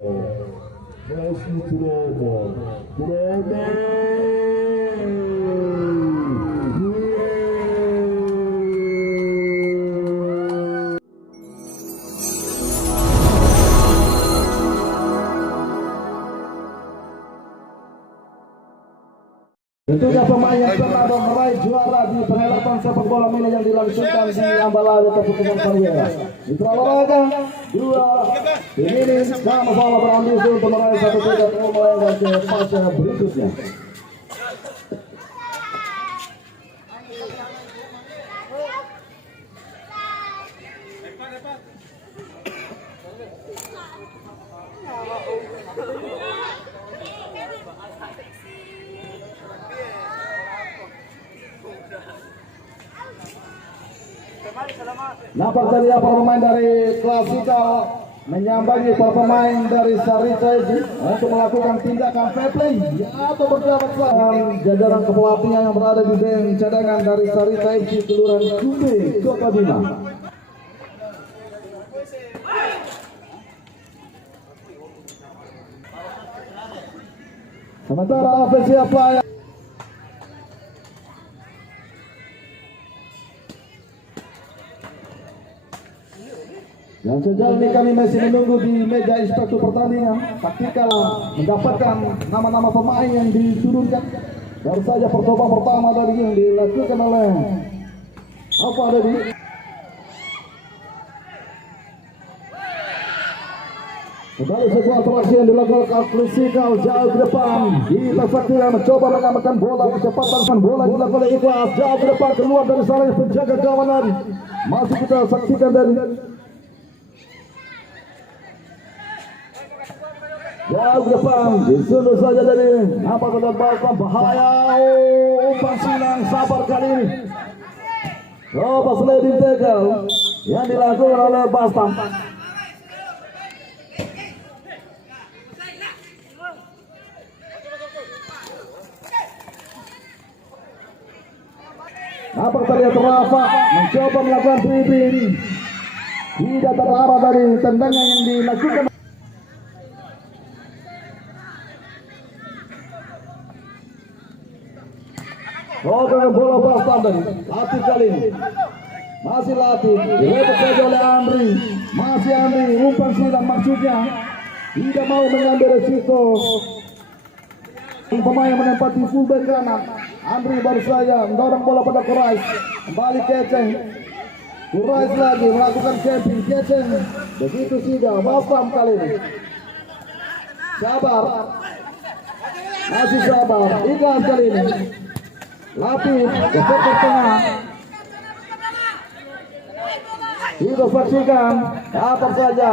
Messi Bromo. Tentunya pemain yang pernah meraih juara di perhelatan sepak bola mini yang dilangsungkan di Ambalaya Kabupaten Karawang. Mitra olahraga dua tim ini sama-sama berambisi untuk meraih satu tiket umum ke fase berikutnya. Nampak dari para pemain dari Klasikal menyambangi para pemain dari Sarita untuk melakukan tindakan fair play atau berjabat dengan jajaran kepelatihan yang berada di bench cadangan dari Sarita FC Kelurahan Kumbe, Kota Bima. Sementara ofisial player dan sejauh ini kami masih menunggu di meja inspektur pertandingan taktikal mendapatkan nama-nama pemain yang diturunkan. Baru saja percobaan pertama tadi yang dilakukan oleh apa tadi? Kembali sebuah interaksi yang dilakukan Klasikal jauh ke depan. Kita saksikan mencoba mengamankan bola, kecepatan bola dilakukan oleh Ikhlas jauh ke depan keluar dari sana penjaga kawanan. Masih kita saksikan dari jauh ke depan, disundul saja dari apa kata balkon bahaya. Umpan silang sabar kali ini. Coba sliding tackle yang dilakukan oleh Bastam. Nampak terlihat Rafa mencoba melakukan dribbling, tidak terarah dari tendangan yang dilakukan. Dengan bola Bastam tadi, latih kali ini masih latih, direbut saja oleh Andri, masih Andri, umpan silang maksudnya, tidak mau mengambil resiko. Pemain menempati fullback kanan, Andri baru saja mendorong bola pada Kurais, kembali Keceng, Kurais lagi melakukan camping, Keceng, begitu saja Bastam kali ini, sabar, masih sabar, Ikhlas kali ini. Latih ke sektor tengah. Kita saksikan apa saja.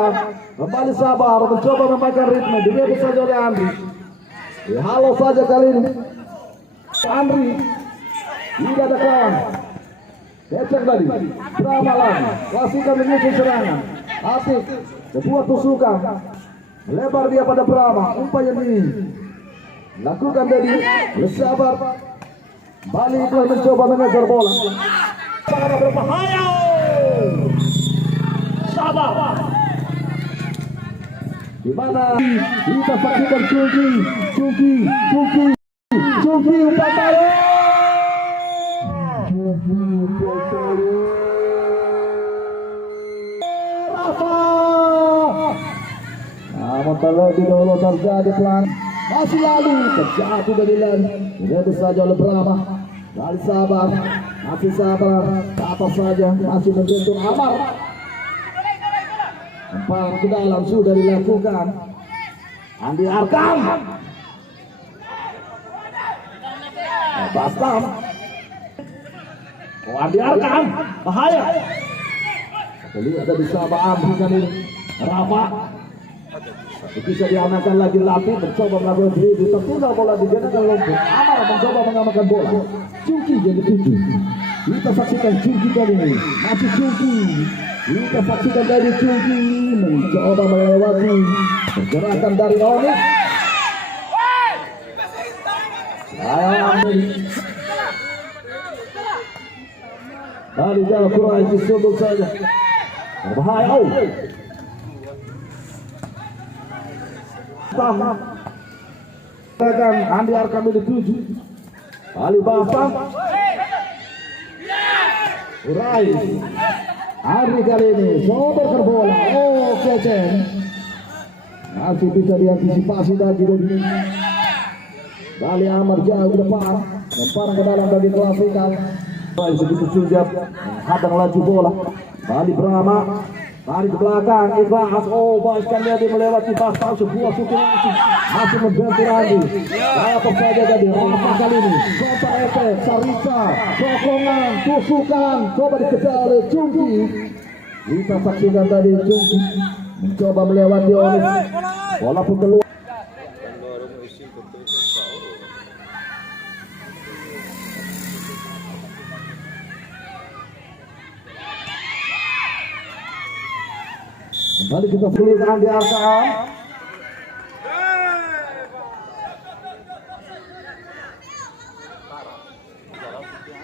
Kembali sabar mencoba memainkan ritme. Direbut saja oleh Andri. Halo saja kali ini. Andri tidak ada kawan. Kecek tadi. Drama lagi. Klasikal menyusun serangan. Latih sebuah tusukan. Lebar dia pada Brahma. Umpan yang ini lakukan tadi. Bersabar. Bali Ikhlas mencoba mengejar bola. Sangat berbahaya. Sabar. Di mana kita saksikan Cungki umpan tarik. Rafa. Namun terlebih dahulu terjadi pelan. Masih lalu terjatuh dari lari. Direbut saja oleh Brahma. Kali sabar, masih sabar, ke atas saja, masih menyentuh Amar. Umpan ke dalam sudah dilakukan. Andi Arkam. Bastam. Andi Arkam, bahaya. Lihat ada bisa Amri kan ini. Rafa. Bisa diamankan lagi latih, mencoba melakukan diri, tertinggal bola digerakkan lompok. Amar mencoba mengamankan bola. Cungki jadi Cungki. Kita saksikan Cungki kali ini. Masih Cungki. Kita saksikan dari Cungki mencoba melewati pergerakan dari Onyx. Dari jauh kurang disundul saja. Berbahaya. Sama. Andi Arkam di 7. Ali Basam. Urai. Andri kali ini coba ke bola. Oh, keceng. Masih bisa diantisipasi lagi dari Dali Amar jauh ke depan, lempar ke dalam bagi klasikal. Baik begitu sujab, hadang laju bola. Dali Brahma, tarik ke belakang, Ikhlas. Oh, bahkan dia melewati pasal sebuah syuting langsung. Masih membantu Andi. Apa saja jadi Rafa kali ini. Kontra efek, Sarisa, sokongan, tusukan, coba dikejar oleh Cungki. Kita saksikan tadi Cungki mencoba melewati Onis. Bola pun keluar. Kembali kita sulit Andi Arkam.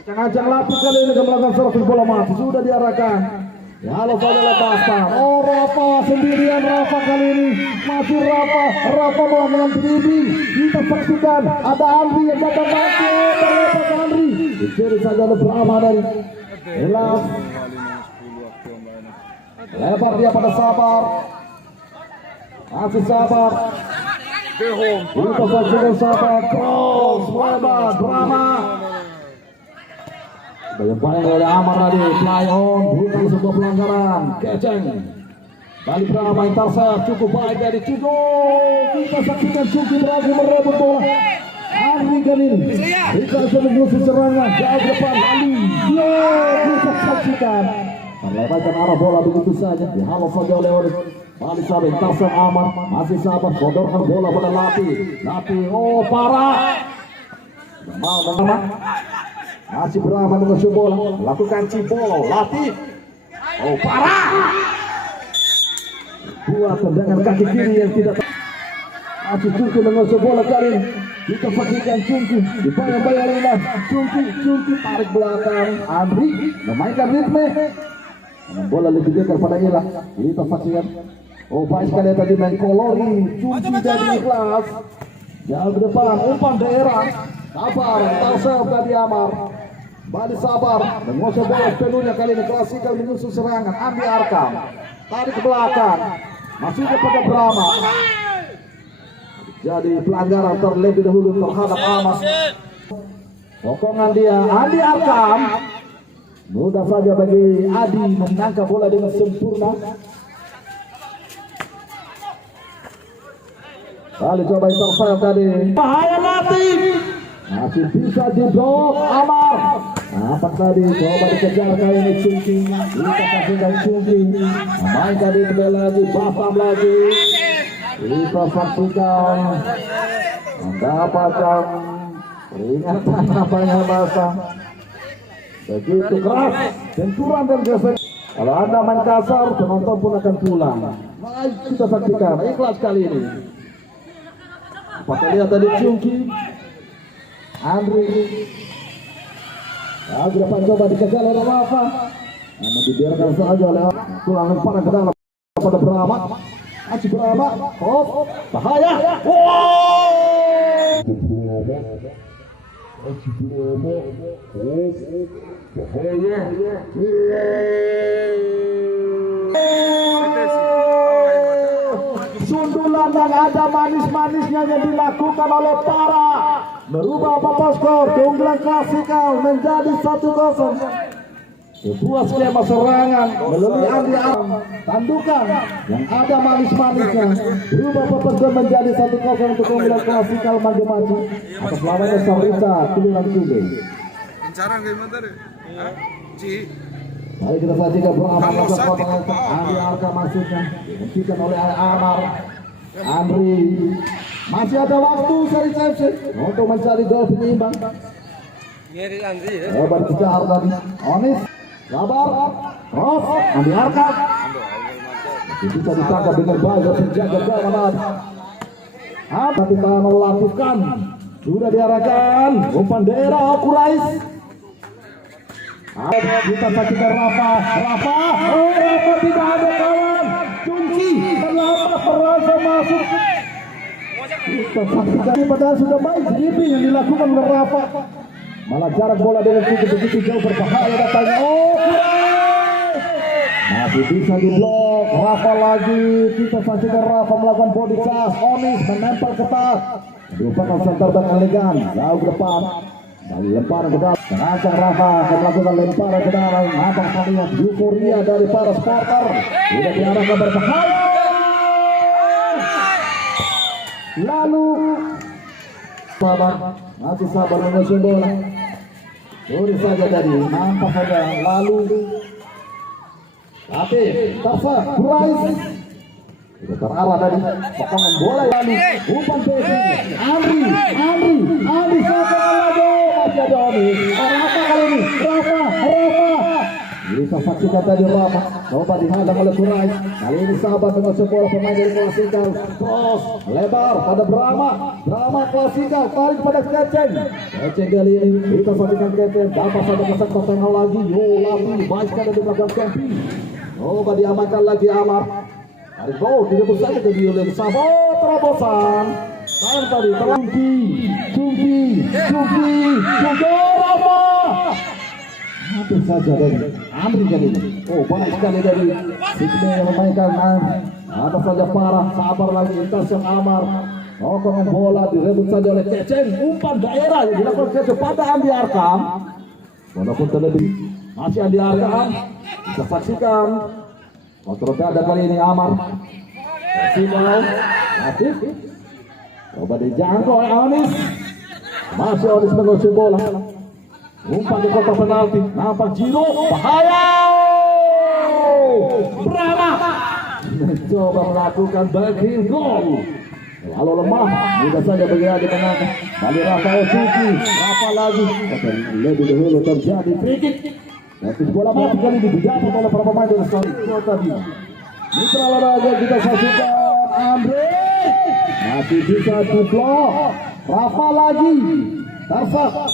Ajang-ajang lapis kali ini melakukan servis bola mati. Sudah diarahkan. Ya, halo saja lepaskan. Oh, Rafa sendirian. Rafa kali ini masih Rafa melakukan dribbling. Kita saksikan ada Andri yang datang bantu. Terlepas Andri. Dicuri saja oleh Brahma dari Elas. Lebar dia pada Sabar. Masih Sabar. Kita saksikan Sabar. Cross lebar Brahma. Lemparan oleh Amar tadi, fly on, bukan sebuah pelanggaran, keceng. Balik Brahma intercept, cukup baik dari Cudo. Kita saksikan Cuki berhasil merebut bola. Andri Ganin, kita sudah mengusir serangan, jauh depan Ali. Kita saksikan. Melewatkan arah bola begitu saja, dihalau saja oleh Onis. Balik sabar, intercept Amar, masih sabar, bodorkan bola pada Lati. Oh parah. Mau Brahma. Masih Brahma mengusir bola, lakukan cibolo, Latif. Oh parah. Buat tendangan kaki kiri yang tidak. Masih Cungki mengusir bola kali ini. Kita saksikan Cungki dibayang-bayang oleh Cungki tarik belakang. Andri memainkan ritme. Bola lebih dekat pada Ila. Kita saksikan. Oh baik sekali tadi main kolori. Cungki jadi Ikhlas. Jauh ke depan, umpan daerah. Sabar, Tarsel tadi Amar. Balik Sabar, menguasai bola sepenuhnya kali ini. Klasikal menyusul serangan Andi Arkam. Tarik ke belakang, masih kepada Brahma. Jadi pelanggaran terlebih dahulu terhadap Amar. Sokongan dia Andi Arkam. Mudah saja bagi Adi menangkap bola dengan sempurna. Balik coba intercept tadi. Bahaya Latif. Masih bisa diblok Amar. Apa tadi coba dikejar kali ini Cungki. Kita kasihkan Cungki. Main tadi kembali lagi, Basam lagi. Kita saksikan mendapatkan peringatan apanya Basam. Begitu keras, benturan dan geser. Kalau Anda main kasar, penonton pun akan pulang. Mari kita saksikan Ikhlas kali ini. Pakai lihat tadi Cungki. Andri depan coba dikejar oleh Rafa, namun dibiarkan saja oleh pulang lempar ke dalam pada Brahma. Aci Brahma, oh bahaya. Aci Brahma, bahaya. Sundulan yang ada manis-manisnya yang dilakukan oleh para merubah papan skor keunggulan Klasikal menjadi 1-0. Sebuah skema serangan melalui Andi Arkam, tandukan yang ada manis-manisnya berubah papan skor menjadi 1-0 untuk keunggulan Klasikal maju-maju atas lawannya Sarita Kelurahan Sube. Cara gimana deh? Baik kita saksikan Brahma melakukan potongan Andi Arkam masuknya dihentikan oleh Amar. Andri masih ada waktu Sarita FC untuk mencari gol penyeimbang. Coba dikejar tadi Onis. Sabar, cross, Andi Arkam. Bisa ditangkap dengan baik oleh penjaga gawang. Tapi tak melakukan. Sudah diarahkan umpan daerah Kurais. Kita saksikan Rafa. Oh Rafa tidak ada kawan. Cungki terlambat merasa masuk. Kita saksikan padahal sudah baik dribbling yang dilakukan oleh Rafa. Malah jarak bola dengan begitu jauh berbahaya datangnya. Oh, masih bisa diblok. Rafa lagi. Kita saksikan Rafa melakukan body charge. Onis menempel ketat. Merupakan center back elegan. Jauh ke depan. Dari lemparan ke dalam. Terancang Rafa akan melakukan lemparan ke dalam. Nampak terlihat euforia dari para supporter. Tidak diarahkan berbahaya. Lalu sabar, masih sabar mengusung bola. Boleh saja tadi, nampak saja. Lalu tapi Tarsa, Kurais sudah terarah tadi potongan bola. Lalu umpan Pesi, Andri sabar lagi. Masih ada Oni. Rafa kali ini, Rafa. Kita saksikan tadi Rafa coba dihadang oleh Kurais. Kali ini sahabat dengan sebuah pemain dari Klasikal. Cross lebar pada Brahma Klasikal tarik kepada Keceng kali ini. Kita saksikan Keceng dapat satu kesan pertengah lagi. Lapi baik sekali dia melakukan camping. Coba diamankan lagi Amar. Tarik gol tidak saja ke Violen Sabo terobosan. Sayang tadi Cungki Rafa. Hampir saja dari Andri kali ini. Oh, baik sekali dari Sidney yang memainkan. Ada saja parah. Sabar lagi Intan Amar. Potongan bola direbut saja oleh Keceng. Umpan daerah yang dilakukan Keceng pada Andi Arkam. Walaupun terlebih masih Andi Arkam. Kita saksikan kontrol ada kali ini Amar. Latif. Coba dijangkau oleh Onis. Masih Onis mengusir bola. Umpan di kotak penalti, nampak Jiro, bahaya. Brahma mencoba melakukan backing goal. Lalu lemah, mudah saja bergerak di tengah. Kali Rafael Ciki, Rafa lagi. Lebih dahulu terjadi free kick. Tapi bola mati kali ini didapat oleh para pemain dari Kota Bima. Mitra olahraga kita saksikan Andre. Masih bisa diblok. Rafa lagi. Tarsa.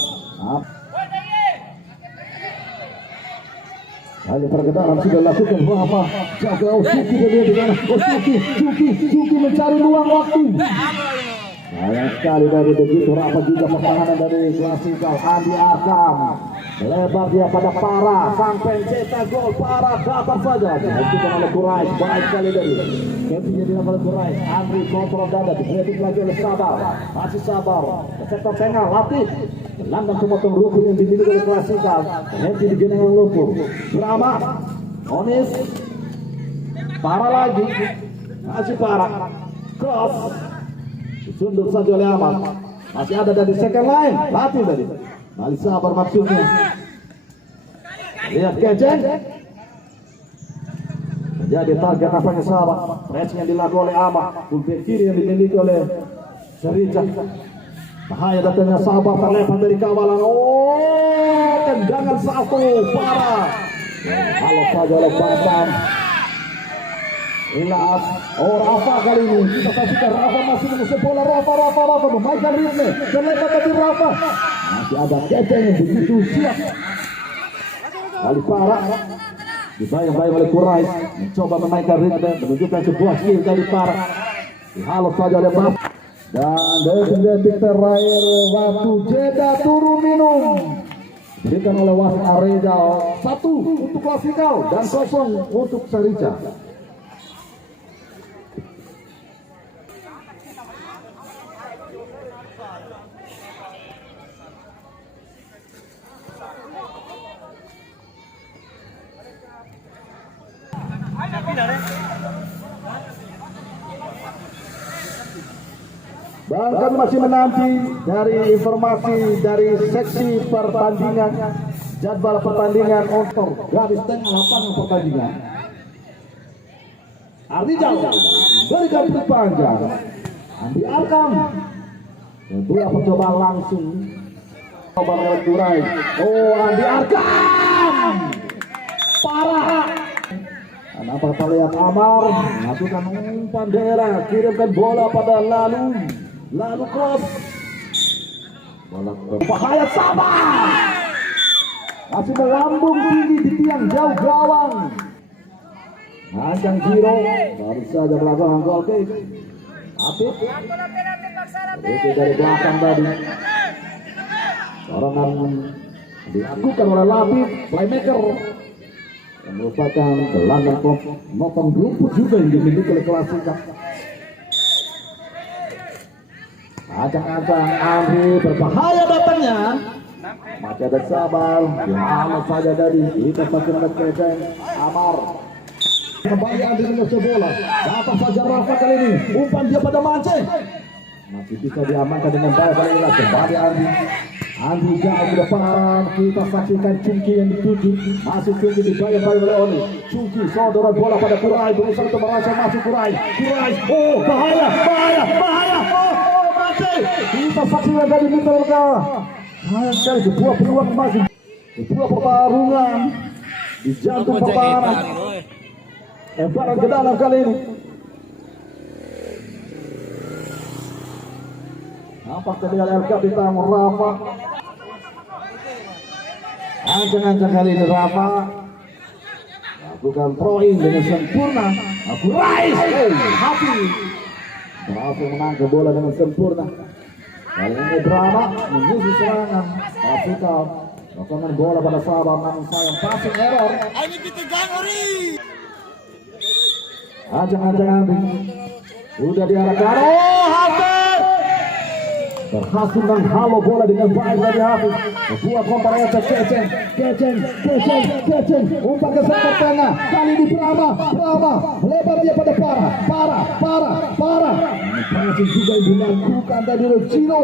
Hanya pergerakan sudah lakukan Rafa. Jauh Suki dari di sana. Suki mencari luang waktu. Sayang sekali dari begitu Rafa juga pertahanan dari Klasikal. Andi Arkam lebar dia pada Para. Sang pencetak gol Para dapat saja. Dihasilkan oleh Kurais. Baik sekali dari Kevin jadi oleh Kurais. Andri kontrol dada dikritik lagi oleh Sabar. Masih Sabar. Sektor tengah Latif. Lambang pemotong rukun yang dimiliki oleh Klasikal. Nanti di genangan lumpur. Brahma, Onis, Para lagi, masih Para. Cross, disundul saja oleh Amal. Masih ada dari second line, Latif tadi. Kali Sabar maksudnya. Lihat Keceng. Menjadi target nampaknya Sabar. Press yang dilakukan oleh Amal. Pulpen kiri yang dimiliki oleh Serica. Bahaya datangnya Sabar terlepas dari kawalan. Oh, tendangan satu Para. Halo saja oleh Batam. Ilas. Oh, Rafa kali ini. Kita saksikan Rafa masih mengusir bola. Rafa memainkan ritme. Dan lepas dari Rafa. Masih ada Keceng yang begitu siap. Kali Para. Dibayang-bayang oleh Kurais. Mencoba memainkan ritme. Menunjukkan sebuah skill dari Para. Halo saja oleh Batam. Dan detik terakhir waktu jeda turun minum diberikan oleh wasit Arejal. 1 untuk Klasikal dan 0 untuk Serica. Dan kami masih menanti dari informasi dari seksi pertandingan, jadwal pertandingan untuk garis tengah lapangan pertandingan. Arrijal dari garis panjang, Andi Arkam, kedua percobaan langsung. Coba lewat Kurais. Oh, Andi Arkam, parah. Nampak terlihat Amar melakukan umpan daerah, kirimkan bola pada lalu cross. Bola bahaya Sabar. Masih melambung tinggi di tiang jauh gawang. Ancang Jiro baru saja melakukan gol kick. Apit Itu dari belakang tadi. Serangan dilakukan oleh Labib, playmaker yang merupakan gelandang nonton rumput juga yang dimiliki oleh Klasika. Acang-acang Andri berbahaya datangnya. Masih ada Sabar, yang saja dari kita masih ada Keceng Amar. Kembali Andri mengusir bola. Dapat saja Rafa kali ini. Umpan dia pada Mance. Masih bisa diamankan dengan baik kali ini. Kembali Andri. Andri jauh ke depan. Kita saksikan Cungki yang dituju. Masih Cungki dibayar-bayar oleh Oni. Cungki saudara bola pada Kurai. Berusaha untuk merasa masuk Kurai. Kurai. Oh bahaya, bahaya, bahaya. Oh Mance. Kita saksikan dari middle ke. Sayang sekali sebuah peluang masih. Sebuah pertarungan di jantung pertahanan. Lemparan ke dalam kali ini. Nampak ketika LK ditanggung Rafa. Ancang-ancang kali ini Rafa lakukan throwing dengan sempurna. Aku rise. Happy berhasil menangkap bola dengan sempurna. Kali ini Drama menyusul serangan. Pasikal lakukan bola pada Sabar, namun sayang passing error. Ini kita gangori. Ancang-ancang Andri sudah diarahkan. Oh Hafiz berhasil menghalo bola dengan baik dari Hafiz. Sebuah kontra attack Keceng umpan ke sektor tengah. Kali ini Prama lebar dia pada Para Pressing juga yang dilakukan tadi oleh Ciro,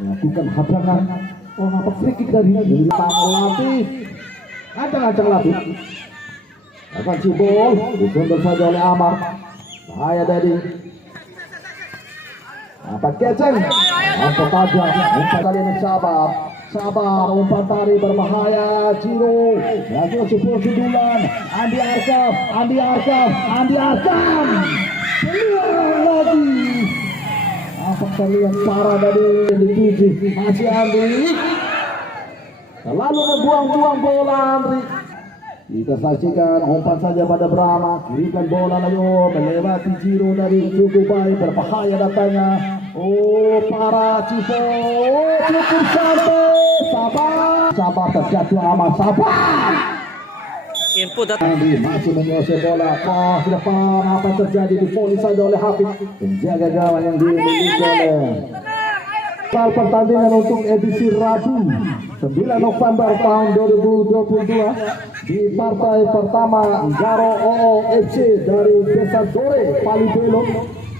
melakukan hadangan. Oh nampak free kick dari Latif. Ancang-ancang Latif akan cibol disundur saja oleh Amar. Bahaya tadi. Apa Keceng? Nampak tajam. Umpan kali ini Sabar umpan tari berbahaya. Ciro langsung sepuluh sundulan. Andi Arkam peluang lagi. Apa kalian parah dari dituju. Masih Andri terlalu membuang-buang bola Andri. Kita saksikan umpan saja pada Brahma, kirikan bola lagi, melewati Ciro dari cukup baik, berbahaya datanya. Oh para Cipo, cukup sampai Sabar terjatuh aman. Sabar input Andri masih menguasai bola. Di depan apa yang terjadi di volley saja oleh Hafiz, penjaga gawang yang dimiliki oleh pertandingan untuk edisi Rabu 9 November tahun 2022 di partai pertama Garo OOFC dari Desa Dore Palibelo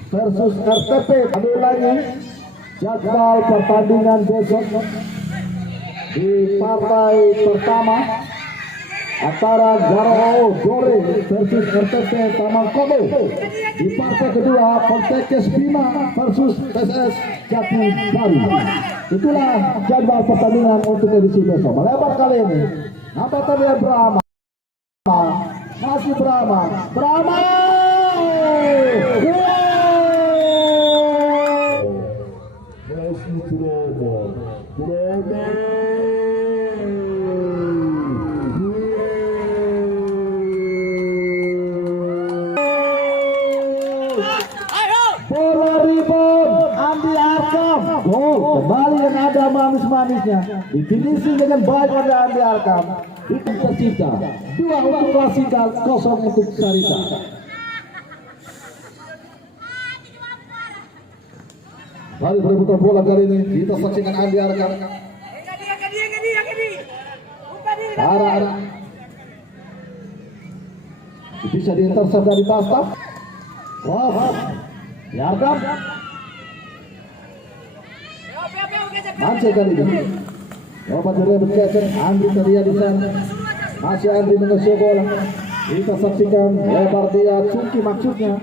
versus RTP. Ada lagi jadwal pertandingan besok di partai pertama antara Garo Dore versus RTP Taman Kobo. Di partai kedua Poltekkes Bima versus PSS Jati Baru. Itulah jadwal pertandingan untuk edisi besok. Melebar kali ini. Nampak terlihat Brahma. Masih Brahma. Bola rebound Andi Arkam. Oh, kembali yang ada manis-manisnya. Difinishing dengan baik oleh Andi Arkam. Itu tercipta 2 untuk Klasika, 0 untuk Sarita. Kali berebutan bola kali ini kita saksikan Andi Arkam. Arah bisa diintercept dari Bastaf. Arkam Mance kali ini. Coba direbut Keceng. Andri terlihat di sana. Masih Andri mengusir bola. Kita saksikan lebar dia Cungki maksudnya.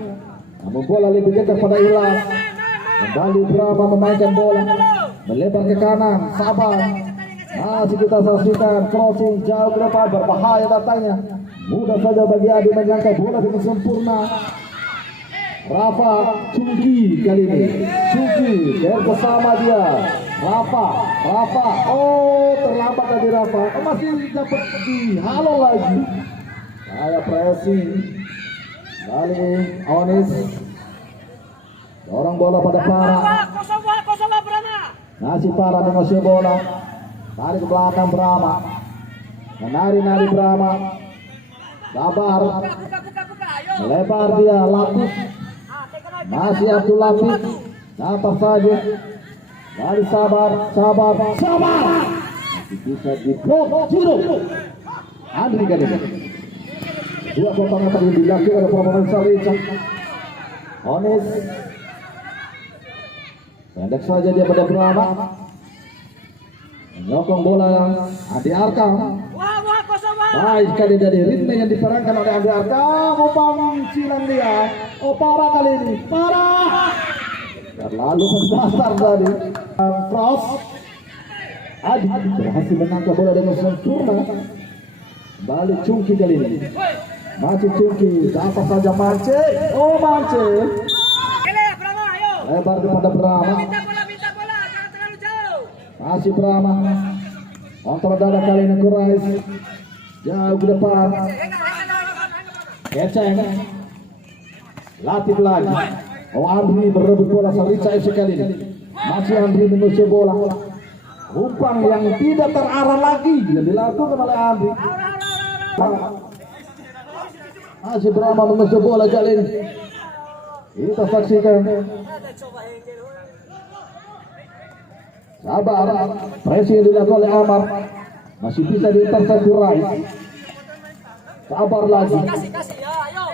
Namun bola lebih dekat pada Ilas. Kembali Brahma memainkan bola. Melebar ke kanan. Sabar. Masih kita saksikan crossing jauh ke depan. Berbahaya datangnya. Mudah saja bagi Adi menjangkau bola dengan sempurna. Rafa Cungki kali ini. Cungki bersama dia. Rafa. Oh terlambat tadi Rafa. Masih dapat halo lagi. Saya pressing. Kali Onis Orang bola pada Para. Kosong Brahma. Masih Para menguasai bola. Tarik ke belakang Brahma. Menari-nari Brahma. Sabar. Buka, ayo. Melebar dia Lapis. Masih Abdul Lapis. Dapat saja. Dari sabar. Masih bisa diblok. Ciro. Andri kan ini. Dua potongan tadi dilakukan oleh pemain Sarica. Onis. Pendek saja dia pada Brahma. Menyokong bola Andi Arkam. Wah, kosong. Baik sekali dari ritme yang diperankan oleh Andi Arkam. Umpan silang dia. Oh, Para kali ini. Para. Terlalu mendasar tadi. Cross. Adi berhasil menangkap bola dengan sempurna. Balik Cungki kali ini. Masih Cungki. Dapat saja Mance. Oh, Mance. Brahma, ayo. Lebar kepada Brahma. Minta bola, jangan terlalu jauh. Masih Brahma. Kontrol dada kali ini Kurais. Jauh ke depan. Keceng. Latih lagi. Oh, Andri berebut bola Sarica FC kali ini. Masih Andri mengusir bola. Umpan yang tidak terarah lagi yang dilakukan oleh Andri. Masih Brahma mengusir bola kali ini. Kita saksikan. Sabar. Presi yang dilakukan oleh Amar. Masih bisa diintercept Kurais. Sabar lagi. Kasih ya, ayo.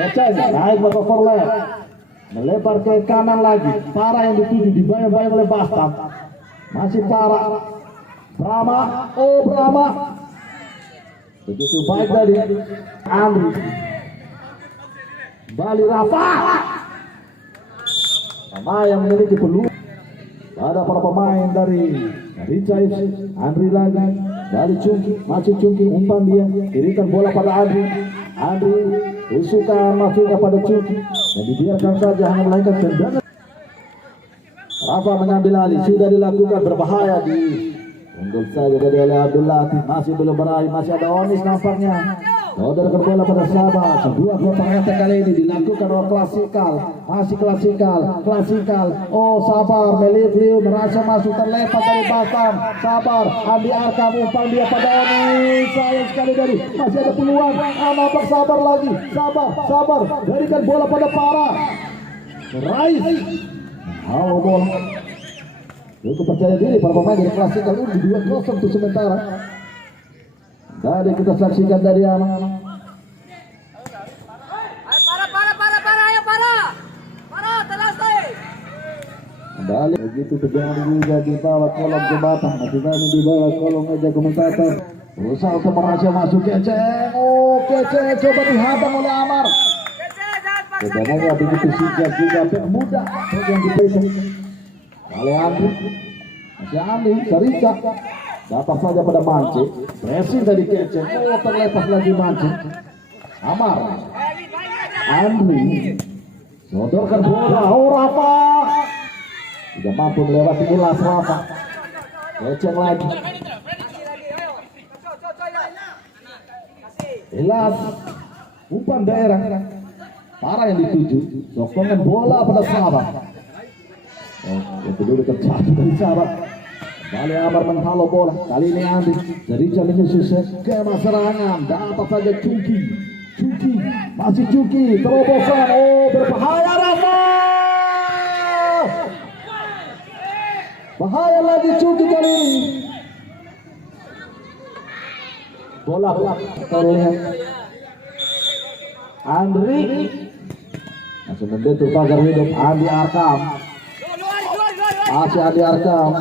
Keceng naik ke overlap. Melebar ke kanan lagi. Para yang dituju dibayang-bayang oleh Bastam. Masih Para. Brahma. Oh, Brahma. Begitu baik dari Andri. Bali Rafa. Pemain yang memiliki peluang. Ada para pemain dari Rica FC. Andri lagi. Dari Cungki. Masih Cungki. Umpan dia. Kirikan bola pada Andri. Andri. Usukan masuknya pada Cungki. Dan dibiarkan saja hanya melahirkan tendangan. Rafa mengambil alih. Sudah dilakukan berbahaya di unggul saja dari Abdul Latif. Masih belum berakhir. Masih ada Onis nampaknya. Saudara bola pada Sabah. Sebuah pertandingan kali ini dilakukan oleh klasikal. Masih klasikal. Oh, Sabar melihat merasa masuk terlepas dari Batam. Sabar. Andi Arkam umpan dia pada Onis. Sayang sekali dari masih ada peluang. Nampak Sabar lagi. Sabar. Berikan bola pada Para. Rais. Halo bola. Cukup percaya diri para pemain dari klasikal ini 2-0 untuk sementara. Tadi kita saksikan dari Anak. Para, selesai. Kembali begitu terjadi juga di bawah kolom jembatan. Masih kami di bawah kolom meja komentator. Berusaha untuk merasa masuk Keceng. Oh, Keceng coba dihadang oleh Amar. Sebenarnya begitu sigap juga mudah yang dipilih oleh Andri. Masih Andri, Sarica. Dapat saja pada Mance. Pressing dari Keceng. Oh, terlepas lagi Mance. Amar. Andri. Sodorkan bola. Oh, Rafa. Tidak mampu melewati Ilas Rafa. Keceng lagi. Ilas. Umpan daerah. Para yang dituju. Sokongan bola pada Sabah. Oh, itu dulu terjadi dari Sabah. Kali Amar menghalau bola. Kali ini Andri. Sarica menyusul skema serangan. Dapat saja Cungki. Masih Cungki. Terobosan. Oh, berbahaya Rafa. Bahaya lagi Cungki kali ini. Bola terlihat. Andri. Masih membentuk pagar hidup. Andi Arkam. Masih Andi Arkam.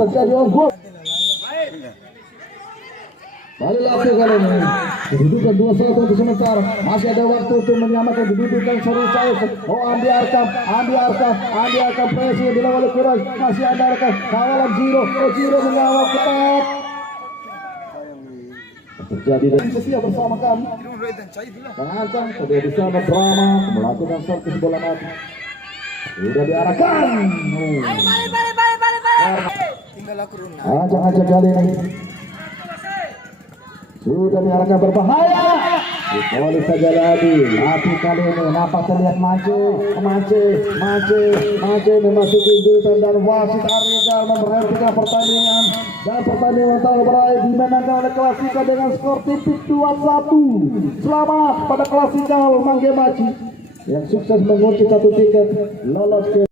Terjadi gol. Balik lagi kali ini. Kedudukan 2-1 untuk sementara. Masih ada waktu untuk menyamakan kedudukan Sarica FC. Oh, Andi Arkam presi dilawan oleh Kurais. Masih Andi Arkam. Kawalan Jiro. Oh, Jiro menyawal ketat. Terjadi dan setia bersama kami. Mengancam, kemudian di sana Brahma melakukan servis bola mati. Sudah diarahkan. Ayo balik. Ajak-ajak kali ini. Sudah diarahkan berbahaya. Polis saja lagi. Tapi kali ini nampak terlihat maju memasuki jutaan dan wasit Arigal memberhentikan pertandingan dan pertandingan telah berakhir dimenangkan oleh Klasika dengan skor tipis 2-1. Selamat pada Klasika Manggemaci yang sukses mengunci satu tiket lolos ke